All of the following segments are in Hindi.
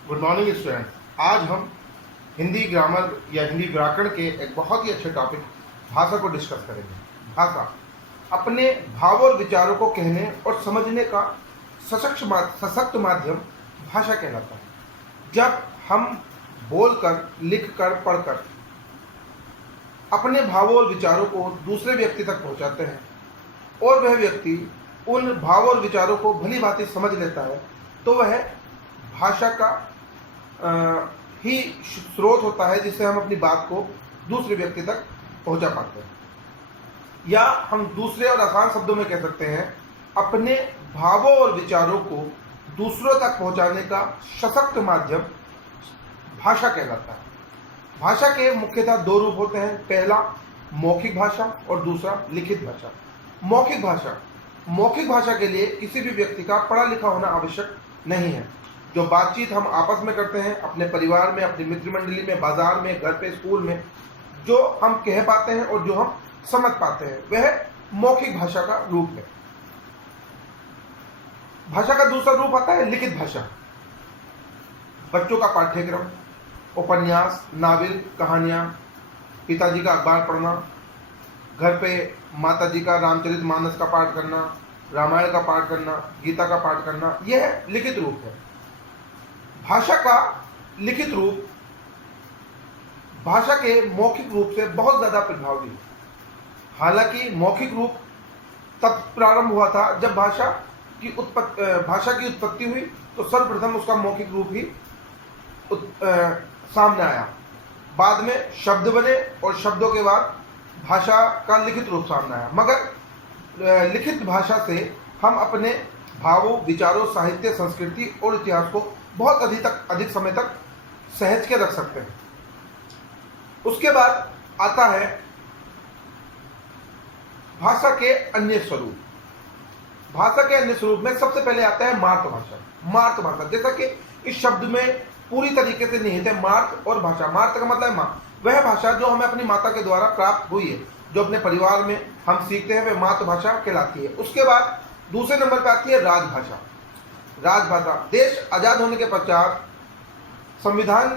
Good morning student. आज हम हिंदी ग्रामर या हिंदी व्याकरण के एक बहुत ही अच्छे टॉपिक भाषा को डिस्कस करेंगे। भाषा अपने भाव और विचारों को कहने और समझने का सशक्त माध्यम भाषा कहलाता है। जब हम बोलकर, लिखकर, पढ़कर अपने भावों और विचारों को दूसरे व्यक्ति तक पहुंचाते हैं और वह व्यक्ति उन भाव और विचारों को भली भांति समझ लेता है, तो वह भाषा का ही स्रोत होता है जिससे हम अपनी बात को दूसरे व्यक्ति तक पहुंचा पाते हैं। या हम दूसरे और आसान शब्दों में कह सकते हैं, अपने भावों और विचारों को दूसरों तक पहुंचाने का सशक्त माध्यम भाषा कहलाता है। भाषा के मुख्यतः दो रूप होते हैं, पहला मौखिक भाषा और दूसरा लिखित भाषा। मौखिक भाषा के लिए किसी भी व्यक्ति का पढ़ा लिखा होना आवश्यक नहीं है। जो बातचीत हम आपस में करते हैं, अपने परिवार में, अपनी मित्र मंडली में, बाजार में, घर पे, स्कूल में, जो हम कह पाते हैं और जो हम समझ पाते हैं, वह मौखिक भाषा का रूप है। भाषा का दूसरा रूप आता है लिखित भाषा। बच्चों का पाठ्यक्रम, उपन्यास, नावल, कहानियां, पिताजी का अखबार पढ़ना, घर पे माताजी का रामचरितमानस का पाठ करना, रामायण का पाठ करना, गीता का पाठ करना, यह लिखित रूप है। भाषा का लिखित रूप भाषा के मौखिक रूप से बहुत ज्यादा प्रभावी है। हालांकि मौखिक रूप तब प्रारंभ हुआ था जब भाषा की उत्पत्ति हुई, तो सर्वप्रथम उसका मौखिक रूप ही सामने आया। बाद में शब्द बने और शब्दों के बाद भाषा का लिखित रूप सामने आया। मगर लिखित भाषा से हम अपने भावों, विचारों, साहित्य, संस्कृति और इतिहास को बहुत अधिक समय तक सहज के रख सकते हैं। उसके बाद आता है भाषा के अन्य स्वरूप। भाषा के अन्य स्वरूप में सबसे पहले आता है मातृभाषा। जैसा कि इस शब्द में पूरी तरीके से निहित है मार्त और भाषा। मार्त का मतलब है माँ, वह भाषा जो हमें अपनी माता के द्वारा प्राप्त हुई है, जो अपने परिवार में हम सीखते हैं, वह मातृभाषा कहलाती है। उसके बाद दूसरे नंबर पर आती है राजभाषा। देश आजाद होने के पश्चात संविधान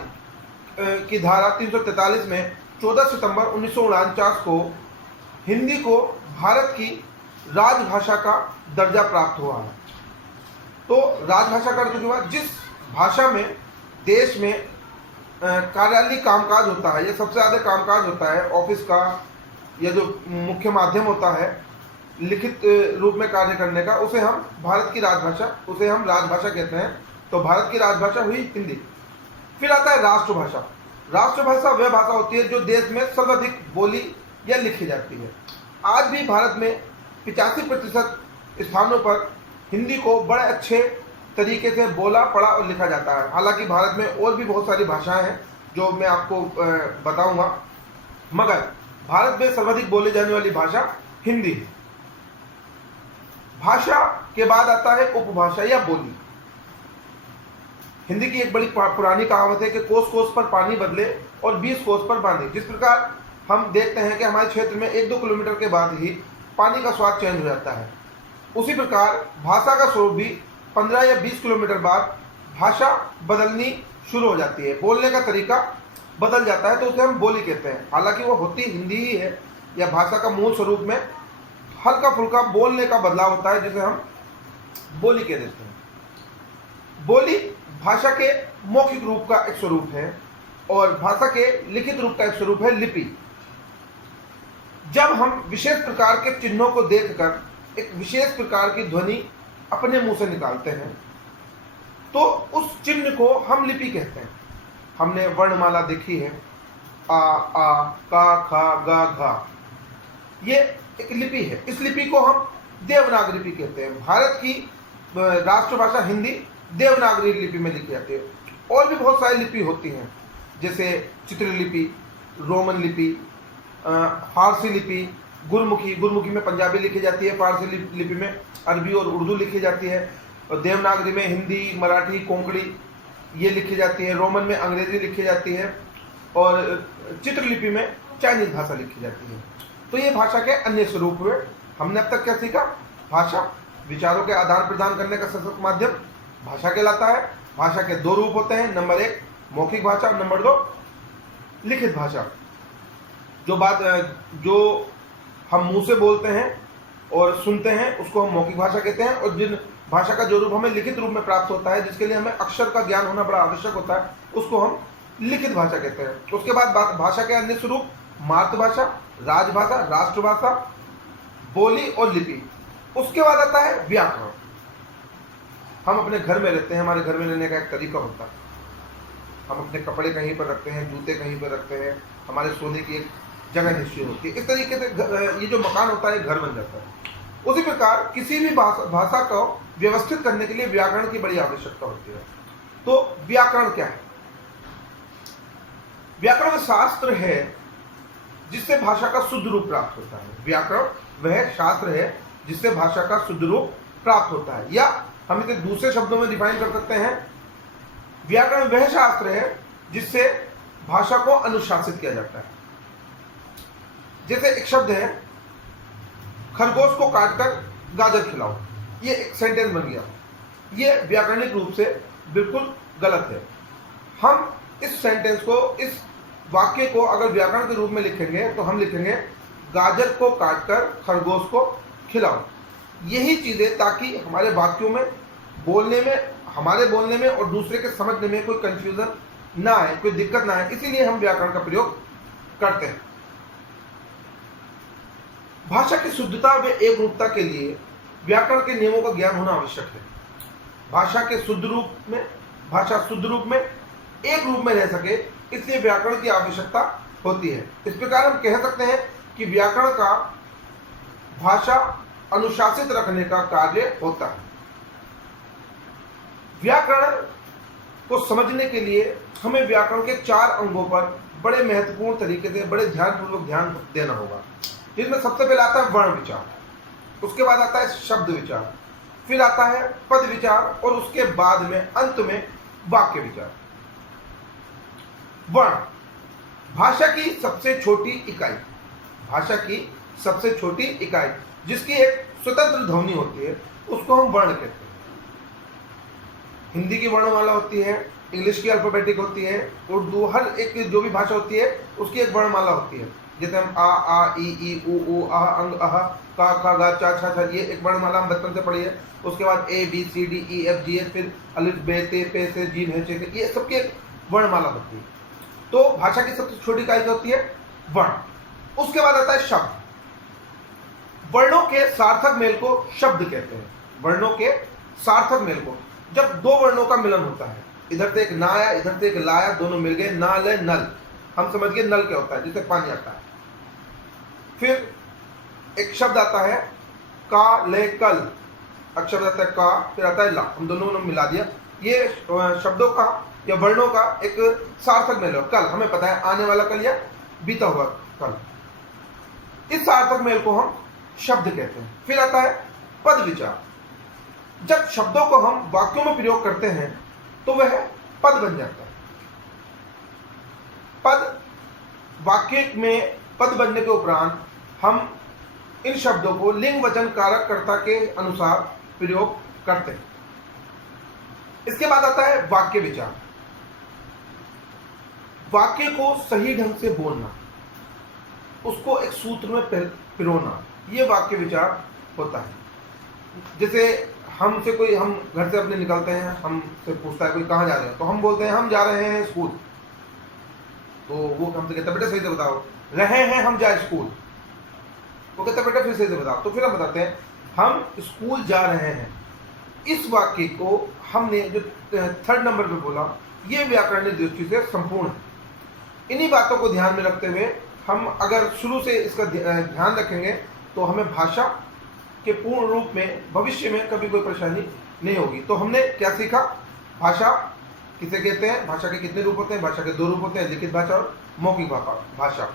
की धारा 343 में 14 सितंबर 1949 को हिंदी को भारत की राजभाषा का दर्जा प्राप्त हुआ है। तो राजभाषा का अर्थ हुआ जिस भाषा में देश में कार्यालयीय कामकाज होता है, या सबसे ज्यादा कामकाज होता है ऑफिस का, या जो मुख्य माध्यम होता है लिखित रूप में कार्य करने का, उसे हम भारत की राजभाषा, उसे हम राजभाषा कहते हैं। तो भारत की राजभाषा हुई हिंदी। फिर आता है राष्ट्रभाषा। राष्ट्रभाषा वह भाषा होती है जो देश में सर्वाधिक बोली या लिखी जाती है। आज भी भारत में 85% स्थानों पर हिंदी को बड़े अच्छे तरीके से बोला, पढ़ा और लिखा जाता है। हालांकि भारत में और भी बहुत सारी भाषाएं हैं जो मैं आपको बताऊंगा, मगर भारत में सर्वाधिक बोली जाने वाली भाषा हिंदी है। भाषा के बाद आता है उपभाषा या बोली। हिंदी की एक बड़ी पुरानी कहावत है कि कोस कोस पर पानी बदले और 20 कोस पर बांधे। जिस प्रकार हम देखते हैं कि हमारे क्षेत्र में 1-2 किलोमीटर के बाद ही पानी का स्वाद चेंज हो जाता है, उसी प्रकार भाषा का स्वरूप भी 15 या 20 किलोमीटर बाद भाषा बदलनी शुरू हो जाती है, बोलने का तरीका बदल जाता है, तो उसे हम बोली कहते हैं। हालांकि वो होती हिंदी ही है, या भाषा का मूल स्वरूप में हल्का फुल्का बोलने का बदलाव होता है, जिसे हम बोली कह देते हैं। बोली भाषा के मौखिक रूप का एक स्वरूप है और भाषा के लिखित रूप का एक स्वरूप है लिपि। जब हम विशेष प्रकार के चिन्हों को देखकर एक विशेष प्रकार की ध्वनि अपने मुंह से निकालते हैं, तो उस चिन्ह को हम लिपि कहते हैं। हमने वर्णमाला देखी है, आ, आ, का, खा, गा, घा, ये एक लिपि है। इस लिपि को हम देवनागरी लिपि कहते हैं। भारत की राष्ट्रभाषा हिंदी देवनागरी लिपि में लिखी जाती है। और भी बहुत सारी लिपि होती हैं, जैसे चित्रलिपि, रोमन लिपि, फारसी लिपि, गुरमुखी में पंजाबी लिखी जाती है, फारसी लिपि में अरबी और उर्दू लिखी जाती है, और देवनागरी में हिंदी, मराठी, कोंकणी ये लिखी जाती है, रोमन में अंग्रेजी लिखी जाती है, और चित्रलिपि में चाइनीज भाषा लिखी जाती है। तो ये भाषा के अन्य स्वरूप हुए। हमने अब तक क्या सीखा? भाषा विचारों के आदान प्रदान करने का सशक्त माध्यम भाषा कहलाता है। भाषा के दो रूप होते हैं, नंबर 1 मौखिक भाषा, नंबर 2 लिखित भाषा। जो हम मुंह से बोलते हैं और सुनते हैं उसको हम मौखिक भाषा कहते हैं, और जिन भाषा का जो रूप हमें लिखित रूप में प्राप्त होता है, जिसके लिए हमें अक्षर का ज्ञान होना बड़ा आवश्यक होता है, उसको हम लिखित भाषा कहते हैं। उसके बाद भाषा के अन्य स्वरूप मातृभाषा, राजभाषा, राष्ट्रभाषा, बोली और लिपि। उसके बाद आता है व्याकरण। हम अपने घर में रहते हैं, हमारे घर में रहने का एक तरीका होता है, हम अपने कपड़े कहीं पर रखते हैं, जूते कहीं पर रखते हैं, हमारे सोने की एक जगह निश्चित होती है। इस तरीके से ये जो मकान होता है घर बन जाता है। उसी प्रकार किसी भी भाषा को व्यवस्थित करने के लिए व्याकरण की बड़ी आवश्यकता होती है। तो व्याकरण क्या है? व्याकरण शास्त्र है जिससे भाषा का शुद्ध रूप प्राप्त होता है। व्याकरण वह शास्त्र है जिससे भाषा का शुद्ध रूप प्राप्त होता है, या हम इसे दूसरे शब्दों में डिफाइन कर सकते हैं, व्याकरण वह शास्त्र है जिससे भाषा को अनुशासित किया जाता है। जैसे एक शब्द है, खरगोश को काटकर गाजर खिलाओ, ये एक सेंटेंस बन गया। ये व्याकरणिक रूप से बिल्कुल गलत है। हम इस सेंटेंस को, इस वाक्य को अगर व्याकरण के रूप में लिखेंगे तो हम लिखेंगे गाजर को काटकर खरगोश को खिलाओ। यही चीजें, ताकि हमारे वाक्यों में बोलने में, हमारे बोलने में और दूसरे के समझने में कोई कंफ्यूजन ना आए, कोई दिक्कत ना आए, इसीलिए हम व्याकरण का प्रयोग करते हैं। भाषा की शुद्धता व एक रूपता के लिए व्याकरण के नियमों का ज्ञान होना आवश्यक है। भाषा शुद्ध रूप में एक रूप में रह सके, इसलिए व्याकरण की आवश्यकता होती है। इस प्रकार हम कह सकते हैं कि व्याकरण का भाषा अनुशासित रखने का कार्य होता है। व्याकरण को समझने के लिए हमें व्याकरण के 4 अंगों पर बड़े महत्वपूर्ण तरीके से, बड़े ध्यानपूर्वक ध्यान देना होगा, जिसमें सबसे पहले आता है वर्ण विचार, उसके बाद आता है शब्द विचार, फिर आता है पद विचार, और उसके बाद में अंत में वाक्य विचार। वर्ण भाषा की सबसे छोटी इकाई, जिसकी एक स्वतंत्र ध्वनि होती है, उसको हम वर्ण कहते हैं। हिंदी की वर्णमाला होती है, इंग्लिश की अल्फाबेटिक होती है, उर्दू, हर एक जो भी भाषा होती है उसकी एक वर्णमाला होती है। जैसे हम आ ई उ आ अंग अह का खा गा चा छा छा, ये एक वर्णमाला हम बचपन से पढ़ी है। उसके बाद A B C D E F G H, फिर अलिफ बे ते पे से जीन है चे, ये सबकी एक वर्णमाला होती है। तो भाषा की सबसे छोटी इकाई होती है वर्ण। उसके बाद आता है शब्द। वर्णों के सार्थक मेल को शब्द कहते हैं। वर्णों के सार्थक मेल को, जब दो वर्णों का मिलन होता है, इधर से एक ना आया, इधर से एक ला आया, दोनों मिल गए, ना ले नल, हम समझ गए नल क्या होता है, जिससे पानी आता है। फिर एक शब्द आता है का ले कल, एक शब्द आता है का, फिर आता है ला, हम दोनों ने मिला दिया। ये शब्दों का या वर्णों का एक सार्थक मेल है। कल हमें पता है आने वाला कल या बीता हुआ कल, इस सार्थक मेल को हम शब्द कहते हैं। फिर आता है पद विचार। जब शब्दों को हम वाक्यों में प्रयोग करते हैं तो वह पद बन जाता है। पद वाक्य में पद बनने के उपरांत हम इन शब्दों को लिंग वचन कारक कर्ता के अनुसार प्रयोग करते हैं। इसके बाद आता है वाक्य विचार। वाक्य को सही ढंग से बोलना, उसको एक सूत्र में पिरोना, ये वाक्य विचार होता है। जैसे हम घर से अपने निकलते हैं, हमसे पूछता है कोई कहाँ जा रहे हैं, तो हम बोलते हैं हम जा रहे हैं स्कूल। तो वो हमसे कहता है बेटा सही से बताओ, रहे हैं हम जा स्कूल, वो कहता है बेटा फिर सही से बताओ। तो फिर हम बताते हैं हम स्कूल जा रहे हैं। इस वाक्य को हमने जो 3rd नंबर पे बोला, ये व्याकरणिक दृष्टि से संपूर्ण है। इन्हीं बातों को ध्यान में रखते हुए हम अगर शुरू से इसका ध्यान रखेंगे तो हमें भाषा के पूर्ण रूप में भविष्य में कभी कोई परेशानी नहीं होगी। तो हमने क्या सीखा? भाषा किसे कहते हैं, भाषा के कितने रूप होते हैं? भाषा के 2 रूप होते हैं, लिखित भाषा और मौखिक भाषा।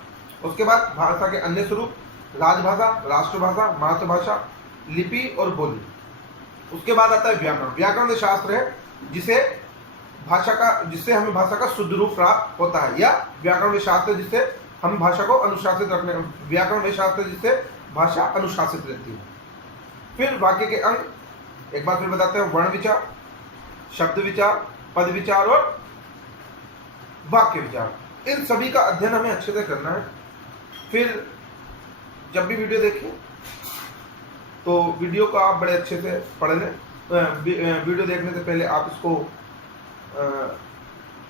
उसके बाद भाषा के अन्य स्वरूप, राजभाषा, राष्ट्रभाषा, मातृभाषा, लिपि और बोली। उसके बाद आता है व्याकरण। व्याकरण शास्त्र है जिससे हमें भाषा का शुद्ध रूप प्राप्त होता है, या व्याकरण शास्त्र जिससे हम भाषा को अनुशासित रखने, व्याकरण शास्त्र जिससे भाषा अनुशासित रहती है। फिर वाक्य के अंग एक बार फिर बताते हैं, वर्ण विचार, शब्द विचार, पद विचार और वाक्य विचार, इन सभी का अध्ययन हमें अच्छे से करना है। फिर जब भी वीडियो देखें तो वीडियो को आप बड़े अच्छे से पढ़ लें। वीडियो देखने से पहले आप इसको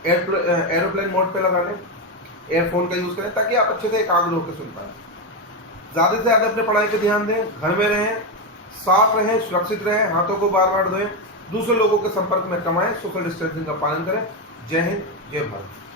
एरोप्लेन मोड पे लगा लें, एयरफोन का यूज़ करें, ताकि आप अच्छे से एकाग्र होकर सुन पाएं। ज़्यादा से ज़्यादा अपने पढ़ाई पे ध्यान दें, घर में रहें, साफ रहें, सुरक्षित रहें, हाथों को बार बार धोएं, दूसरे लोगों के संपर्क में कम आएं, सोशल डिस्टेंसिंग का पालन करें। जय हिंद, जय भारत।